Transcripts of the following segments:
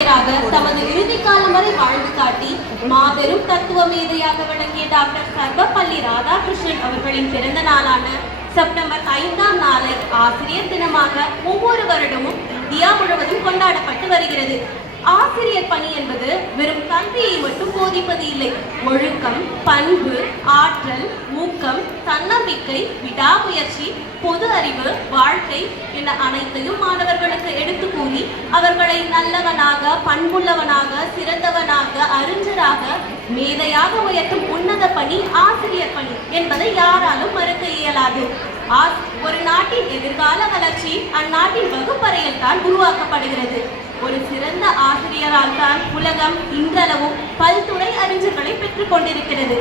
தமது இறுதி காலம் வரை வாழ்ந்து காட்டி மாபெரும் தத்துவ மேதையாக விளங்கிய டாக்டர் சர்வப்பள்ளி ராதாகிருஷ்ணன் அவர்களின் பிறந்த நாளான செப்டம்பர் 5ஆம் நாளை ஆசிரியர் தினமாக ஒவ்வொரு வருடமும் இந்தியா முழுவதும் கொண்டாடப்பட்டு வருகிறது. ஆசிரியர் பணி என்பது வெறும் கல்வியை மட்டும் போதிப்பது இல்லை. ஒழுக்கம், பண்பு, ஆற்றல், ஊக்கம், தன்னம்பிக்கை, விடாமுயற்சி, பொது அறிவு, வாழ்க்கை என அனைத்தையும் மாணவர்களுக்கு எடுத்து கூறி அவர்களை நல்லவனாக, பண்புள்ளவனாக, சிறந்தவனாக, அறிஞராக, மேதையாக உயர்த்தும் உன்னத பணி ஆசிரியர் பணி என்பதை யாராலும் மறுக்க இயலாது. ஒரு நாட்டின் எதிர்கால வளர்ச்சி அந்நாட்டின் வகுப்பறையில் தான் உருவாக்கப்படுகிறது. ஒரு சிறந்த ஆசிரியரால் தான் உலகம் இன்றளவும் பல்துறை அறிஞர்களை பெற்றுக் கொண்டிருக்கிறது.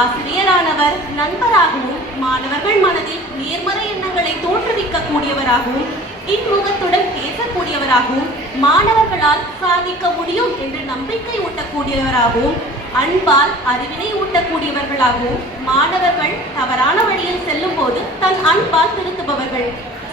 ஆசிரியரானவர் நண்பராகவும் மாணவர்கள் மனதில் நேர்மறை எண்ணங்களை தோற்றுவிக்க கூடியவராகவும் இன்முகத்துடன் பேசக்கூடியவராகவும் மாணவர்களால் சாதிக்க முடியும் என்று நம்பிக்கை ஊட்டக்கூடியவராகவும் அன்பால் அறிவினை ஊட்டக்கூடியவர்களாகவும் மாணவர்கள் தவறான வழியில் செல்லும் போது தன் அன்பால் திருத்துபவர்கள்.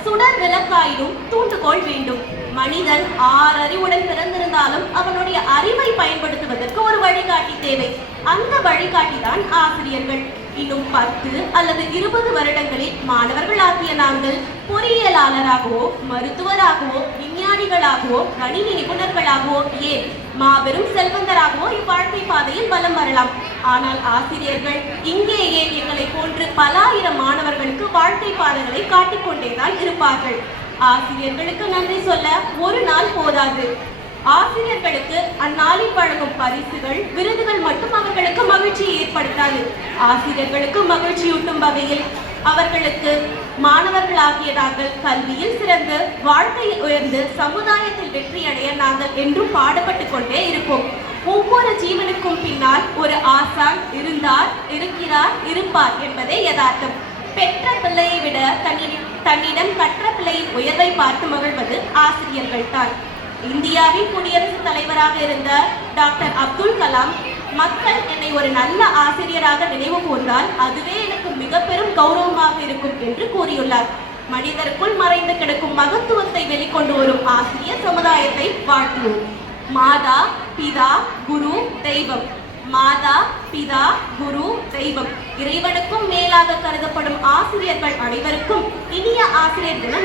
சுடர் விளக்காயினும் தூண்டுகோள் வேண்டும். மனிதன் ஆறறிவுடன் பிறந்திருந்தாலும் அவனுடைய அறிவை பயன்படுத்துவதற்கு ஒரு வழிகாட்டி தேவை. அந்த வழிகாட்டி தான் ஆசிரியர்கள். இன்னும் 10 அல்லது 20 வருடங்களில் மாணவர்கள் ஆகிய நாங்கள் பொறியியலாளராகவோ, மருத்துவராகவோ, விஞ்ஞானிகளாகவோ, கணினி நிபுணர்களாகவோ, ஏன் மாபெரும் செல்வந்தராகவோ இவ்வாழ்க்கை பாதையில் வலம் வரலாம். ஆனால் ஆசிரியர்கள் இங்கேயே எங்களை போன்று பல ஆயிரம் மாணவர்களுக்கு வாழ்க்கை பாதைகளை காட்டிக்கொண்டேதான் இருப்பார்கள். ஆசிரியர்களுக்கு நன்றி சொல்ல ஒரு நாள் போதாது. ஆசிரியர்களுக்கு அந்நாளில் வழங்கும் பரிசுகள், விருதுகள் மட்டும் அவர்களுக்கு மகிழ்ச்சியை ஏற்படுத்தாது. ஆசிரியர்களுக்கு மகிழ்ச்சியூட்டும் வகையில் அவர்களுக்கு மாணவர்களாகிய நாங்கள் கல்வியில் சிறந்து, வாழ்க்கையில் உயர்ந்து, சமுதாயத்தில் வெற்றி அடைய நாங்கள் என்றும் பாடுபட்டு கொண்டே இருப்போம். ஒவ்வொரு ஜீவனுக்கும் பின்னால் ஒரு ஆசான் இருந்தார், இருக்கிறார், இருப்பார் என்பதே யதார்த்தம். பெற்ற பிள்ளையை விட தன்னிடம் கற்ற பிள்ளையின் உயர்வை பார்த்து மகிழ்வது ஆசிரியர்கள் தான். இந்தியாவின் குடியரசுத் தலைவராக இருந்த டாக்டர் அப்துல் கலாம், மக்கள் என்னை ஒரு நல்ல ஆசிரியராக நினைவு கூர்ந்தால் அதுவே எனக்கு மிக பெரும் கௌரவமாக இருக்கும் என்று கூறியுள்ளார். மனிதருக்குள் மறைந்து கிடக்கும் மகத்துவத்தை வெளிக்கொண்டு வரும் ஆசிரியர் சமுதாயத்தை வாழ்த்துவோம். மாதா, பிதா, குரு, தெய்வம். மாதா, பிதா, குரு, தெய்வம். இறைவனுக்கும் மேலாக கருதப்படும் ஆசிரியர்கள் அனைவருக்கும் இனிய ஆசிரியர் தின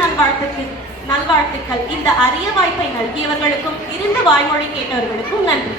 நல்வாழ்த்துக்கள். இந்த அரிய வாய்ப்பை நல்கியவர்களுக்கும் இருந்து வாய்மொழி கேட்டவர்களுக்கும் நன்றி.